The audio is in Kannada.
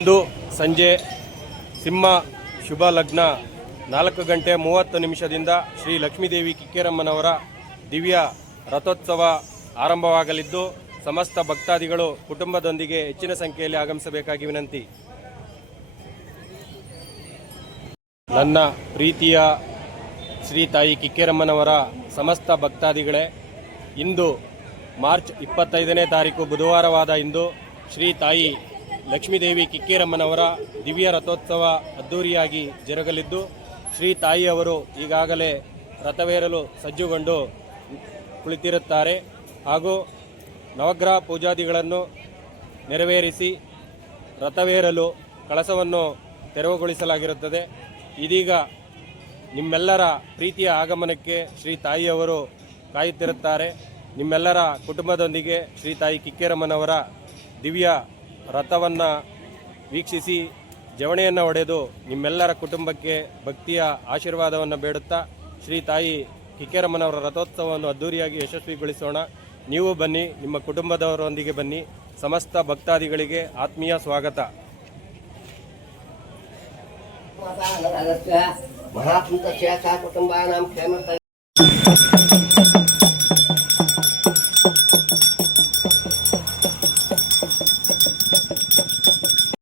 ಇಂದು ಸಂಜೆ ಸಿಂಹ ಶುಭ ಲಗ್ನ 4:30 ಶ್ರೀ ಲಕ್ಷ್ಮೀದೇವಿ ಕಿಕ್ಕೇರಮ್ಮನವರ ದಿವ್ಯ ರಥೋತ್ಸವ ಆರಂಭವಾಗಲಿದ್ದು ಸಮಸ್ತ ಭಕ್ತಾದಿಗಳು ಕುಟುಂಬದೊಂದಿಗೆ ಹೆಚ್ಚಿನ ಸಂಖ್ಯೆಯಲ್ಲಿ ಆಗಮಿಸಬೇಕಾಗಿ ವಿನಂತಿ. ನನ್ನ ಪ್ರೀತಿಯ ಶ್ರೀ ತಾಯಿ ಕಿಕ್ಕೇರಮ್ಮನವರ ಸಮಸ್ತ ಭಕ್ತಾದಿಗಳೇ, ಇಂದು ಮಾರ್ಚ್ 25ನೇ ತಾರೀಕು ಬುಧವಾರವಾದ ಇಂದು ಶ್ರೀ ತಾಯಿ ಲಕ್ಷ್ಮೀದೇವಿ ಕಿಕ್ಕೇರಮ್ಮನವರ ದಿವ್ಯ ರಥೋತ್ಸವ ಅದ್ದೂರಿಯಾಗಿ ಜರುಗಲಿದ್ದು, ಶ್ರೀ ತಾಯಿಯವರು ಈಗಾಗಲೇ ರಥವೇರಲು ಸಜ್ಜುಗೊಂಡು ಕುಳಿತಿರುತ್ತಾರೆ. ಹಾಗೂ ನವಗ್ರಹ ಪೂಜಾದಿಗಳನ್ನು ನೆರವೇರಿಸಿ ರಥವೇರಲು ಕಳಸವನ್ನು ತೆರವುಗೊಳಿಸಲಾಗಿರುತ್ತದೆ. ಇದೀಗ ನಿಮ್ಮೆಲ್ಲರ ಪ್ರೀತಿಯ ಆಗಮನಕ್ಕೆ ಶ್ರೀ ತಾಯಿಯವರು ಕಾಯುತ್ತಿರುತ್ತಾರೆ. ನಿಮ್ಮೆಲ್ಲರ ಕುಟುಂಬದೊಂದಿಗೆ ಶ್ರೀ ತಾಯಿ ಕಿಕ್ಕೇರಮ್ಮನವರ ದಿವ್ಯ ರಥವನ್ನು ವೀಕ್ಷಿಸಿ ಜವಣೆಯನ್ನು ಹೊಡೆದು ನಿಮ್ಮೆಲ್ಲರ ಕುಟುಂಬಕ್ಕೆ ಭಕ್ತಿಯ ಆಶೀರ್ವಾದವನ್ನು ಬೇಡುತ್ತಾ ಶ್ರೀ ತಾಯಿ ಕಿಕ್ಕೇರಮ್ಮನವರ ರಥೋತ್ಸವವನ್ನು ಅದ್ದೂರಿಯಾಗಿ ಯಶಸ್ವಿಗೊಳಿಸೋಣ. ನೀವು ಬನ್ನಿ, ನಿಮ್ಮ ಕುಟುಂಬದವರೊಂದಿಗೆ ಬನ್ನಿ. ಸಮಸ್ತ ಭಕ್ತಾದಿಗಳಿಗೆ ಆತ್ಮೀಯ ಸ್ವಾಗತ. ಮಹಾಪುಂತ ಕುಟುಂಬ